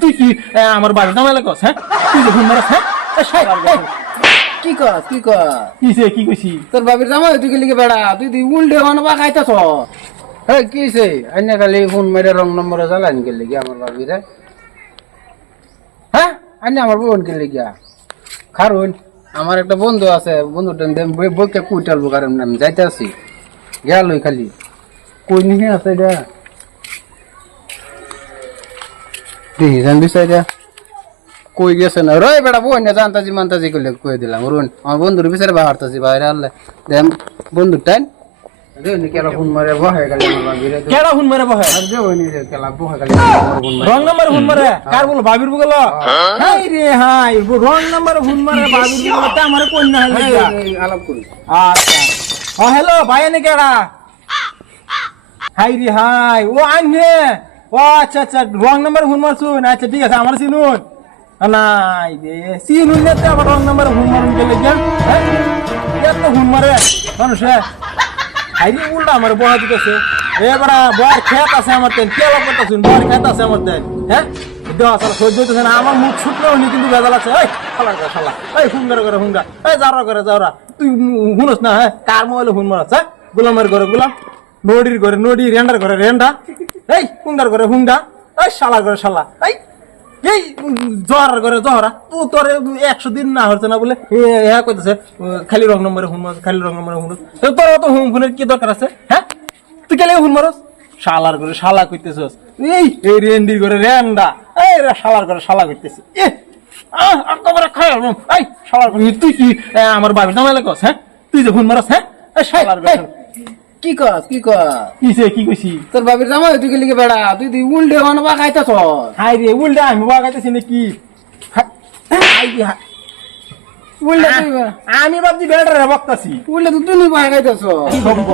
তুই কি আমার বাড়ি জামাই লাগস হ্যাঁ তুই যে ফোন মারাস হ্যাঁ কি কর কিসে কি কইছি তোর বাবির জামাই তুই গেলি বেড়া তুই উল্টে বানাবা খাইতাছ হ্যাঁ কিছে আইনা খালি ফোন মেরে রং নম্বরে জ্বালান গেলি গিয়া আমার বাবিরে হ্যাঁ আইনা আমার বোন গেলি গিয়া কারণ আমার একটা বন্ধু আছে বন্ধুটা বইকে কুইটালবো কারণ আমি যাইতে আছি গেল খালি কই নিয়ে আছে এটা দেখি জানবি এটা কই গেছে না রয় বেড়া বোন না জানতাজি মানতাজি করলে কই দিলাম রুন আমার বন্ধুর বিচারে বাহারতাছি বাইরে আনলে দেম বন্ধুর টাইম দেনি কেলা ফোন মারে বহে গেল আমার বাবিরে কেডা ফোন মারে বহে আর দেওনি রে কেলা বহে গেল রং নাম্বার ফোন মারে কার বল বাবির বগল হাই রে হাই রং নাম্বার ফোন মারে বাবির বগল তা আমারে কোন না এই আলাপ করি আচ্ছা ও হ্যালো ভাই এনে কেডা হাই রে হাই ও আনহে ও আচ্ছা আচ্ছা রং নাম্বার ফোন মারছুন আচ্ছা ঠিক আছে আমার চিনুন নাই রে চিনুন না আবার রং নাম্বার ফোন মারুন গেলে কেন হ্যাঁ এত ফোন মারে মানুষ আইনি উল্টা আমার বহা দিতেছে এবার বর খেত আছে আমার তেল কে লাভ করতেছুন বর খেত আছে আমার তেল হ্যাঁ দেওয়া সালা সহ্য হইতেছে না আমার মুখ ছুটলেও নি কিন্তু বেজাল আছে এই শালা করে শালা এই হুঙ্গার হুঙ্গা এই যাওয়া করে যাওয়া তুই শুনোস না হ্যাঁ কার মোবাইলে ফোন মারাস হ্যাঁ গোলামের ঘরে গোলাম নডির ঘরে নডি রেন্ডার ঘরে রেন্ডা এই হুঙ্গার ঘরে হুঙ্গা এই শালা করে শালা এই জহরার ঘরে জহরা তো তোর 100 দিন না হচ্ছে না বলে হ্যাঁ কইতেছে খালি রং নম্বরে হুন মারছ খালি রং নম্বরে হুন তোর অত হুন ফোনের কি দরকার আছে হ্যাঁ তুই কেলে হুন মারস শালার ঘরে শালা কইতেছস এই রেন্ডির ঘরে রেন্ডা এই শালার ঘরে শালা কইতেছিস আরে খায় এই শালার ঘরে তুই কি আমার বাবির জামাই লাগস হ্যাঁ তুই যে হুন মারস হ্যাঁ এই শালার ঘরে কি কিসে কি কইছি তোর বাবির জামাই তুই গেলি বেড়া তুই উল্টে বানাবা খাইতাছ হাই রে উল্টা আমি বাগাইতেছি নাকি উল্টে তুই আমি ভাবছি বেড়ারে বকতাছি উল্টে তুই বানাই খাইতাছ কি বকবো